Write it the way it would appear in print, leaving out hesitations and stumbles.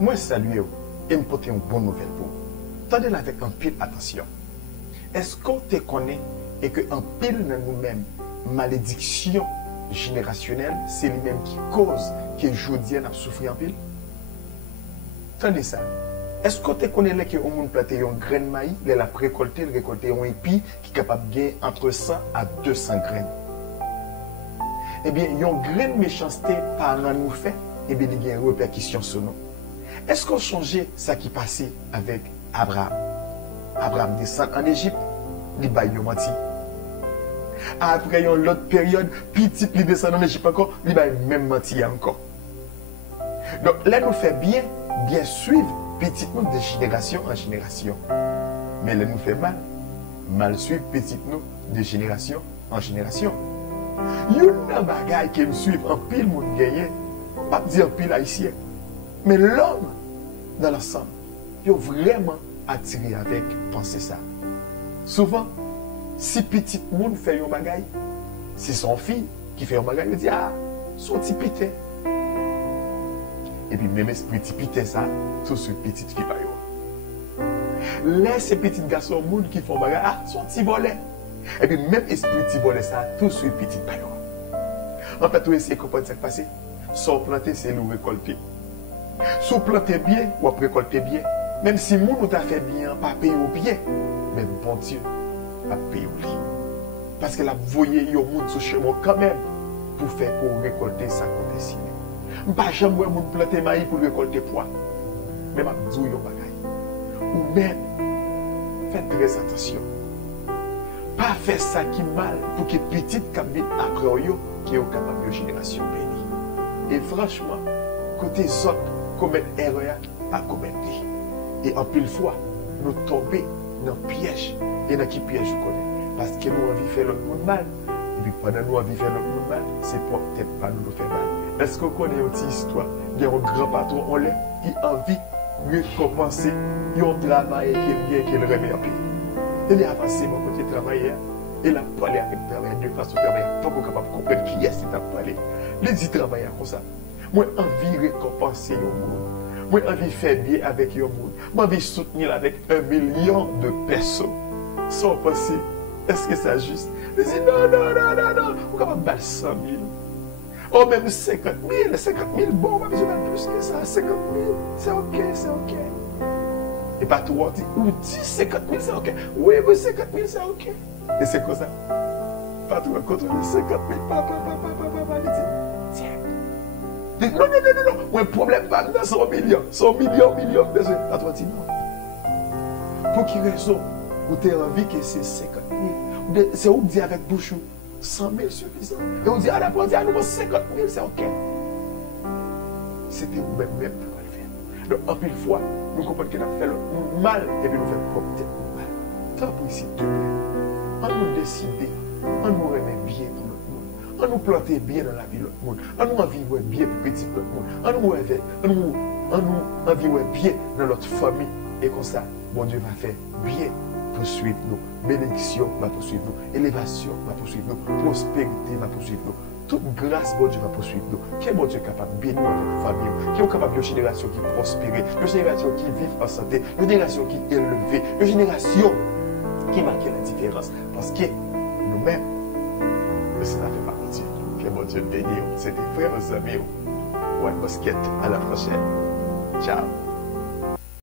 Moi, saluer et me porter une bonne nouvelle pour vous. Tendez avec un pile attention. Est-ce qu'on te connaît et que un pile dans nous-mêmes, malédiction générationnelle, c'est lui-même qui cause que aujourd'hui on a souffert en pile? Tendez ça. Est-ce qu'on te connaît que on plante une graine de maïs, il a récolté un épi qui est capable de gagner entre 100 à 200 graines? Eh bien, une graine méchanceté par an nous fait, eh bien, il y a une répercussion sur nous. Est-ce qu'on changeait ça qui passait avec Abraham? Abraham descend en Égypte, il baille menti. Après une autre période, petit il descend en Égypte encore, il baille même menti encore. Donc là nous fait bien suivre petit nous de génération en génération. Mais là nous fait mal suivre petit nous de génération en génération. Il y a un bagage qui me suit en pile monde gagné, pas dire pile haïtien. Mais l'homme dans l'ensemble, il est vraiment attiré avec penser ça. Souvent, si petit monde fait un bagage, c'est son fille qui fait un bagage, il dit ah, son petit pité. Et puis même esprit petit pité ça, tout ce petite fille pas yo. Laisse ces petits garçons monde qui font bagage, ah, son petit volet. Et puis même esprit petit volet ça, tout ce petit pas yo. En fait, vous essayez de comprendre ce qui passe. Sans planter, c'est nous récolter. Si vous plantez bien, vous récoltez bien. Même si vous nous a fait bien, pas payer au bien. Mais bon Dieu, pas payer au bien. Parce que là, vous voyez, il y a un monde sur chemin quand même pour faire pour récolter ça qu'on décide. Je ne vais pas jamais planter maïs pour récolter poids. Mais je vais vous dire bagaille. Ou même, faites très attention. Pas faire ça qui mal pour que petite cabine après vous qui est capable de génération bénie. Et franchement, côté autres commettre erreur, pas commettre. Et en pile fois, nous tomber dans le piège. Et dans qui piège vous connaissez? Parce que nous envie de faire l'autre monde mal. Et puis pendant nous envie de faire l'autre monde mal, c'est peut-être pas nous faire mal. Est-ce qu'on connaît une petite histoire? Il y a un grand patron en l'air qui a envie de récompenser un travail qu'il remet en pile. Il est avancé mon côté travailleur. Il a parlé avec le travailleur de façon travailleur pour qu'on soit capable de comprendre qui est-ce qui a parlé. Il dit travailleur comme ça. Moi, envie de récompenser le monde. Moi, envie de faire bien avec le monde. Moi, envie de soutenir avec 1 million de personnes. Sans penser, est-ce que c'est juste? Il dit non. Vous capable de battre 100 000. Oh, même 50 000. 50 000, bon, on va besoin de plus que ça. 50 000, c'est ok. Et pas trop, ou 10, 50 000, c'est ok. Oui, mais 50 000, c'est ok. Et c'est comme ça. Pas trop contrôler 50 000, papa, tiens. Non. Mon problème pas dans 100 millions. 100 millions, besoin. Pas trop, non. Pour quelle raison vous avez envie que c'est 50 000? C'est où dit avec bouche 100 000 suffisant. Et on dit, ah, d'accord, on dit à nouveau 50 000, c'est ok. C'était vous-même pour le faire. Donc, en pile fois, nous comprenons qu'on a fait le mal et puis nous faisons propre mal. Tant pour ici, tout on nous décider, on nous remet bien dans notre monde, on nous planter bien dans la vie de notre monde, on nous vivre bien pour petit notre monde, on nous vivre bien dans notre famille. Et comme ça, bon Dieu va faire bien poursuivre nous. Bénédiction va poursuivre nous. Élévation va poursuivre nous. Prospérité va poursuivre nous. Toute grâce, bon Dieu va poursuivre nous. Quel bon Dieu est capable de bénir notre famille, qui est capable de génération qui prospère, de génération qui vit en santé, de génération qui est élevée, de génération qui marque la différence. Parce que nous-mêmes, cela fait partie. Que mon Dieu bénisse. C'était frère, amis. Ouais, basket. À la prochaine. Ciao.